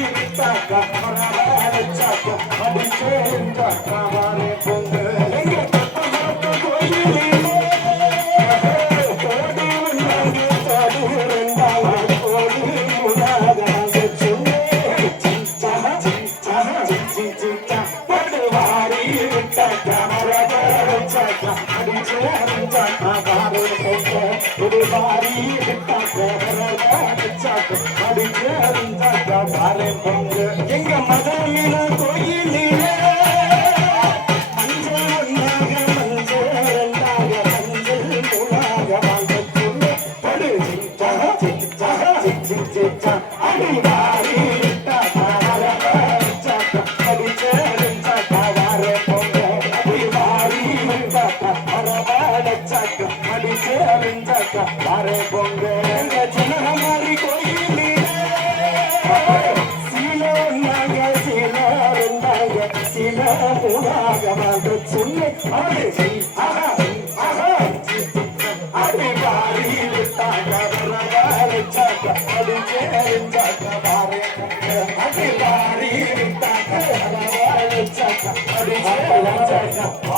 விட்டாங்க வரவ ஒரு வாரி விட்ட கமரக சக்கா அடி சேரஞ்சா காபாரு கொங்க எங்க மதமின கோயிலிலே மஞ்சள் ஒன்னாக மஞ்சள் ரெண்டாக மஞ்சள் மூணாக வாங்க சொல்லி படு சிஞ்சா சிஞ்சா சிஞ்சி சிஞ்சா அடி வாரி விட்ட கமரக சக்கா அடி சேரஞ்சா காபாரு கொங்க அடி வாரி விட்ட கமரக சக்கா அடி சேரஞ்சா காபாரு கொங்க எங்க சின்னமாரி கோயிலிலே சீல ஒன்னாக சீல ரெண்டாக சீல மூணாக வாங்க சொல்லி. அடி ஆஹா ஆஹா அடி பாரி விட்டாங்க வரவாச்சாக்க அடி சேஞ்சாக்க பாரு அடி பாரி விட்டாங்க வரவாச்சாக்க அடி சேஞ்சாக்க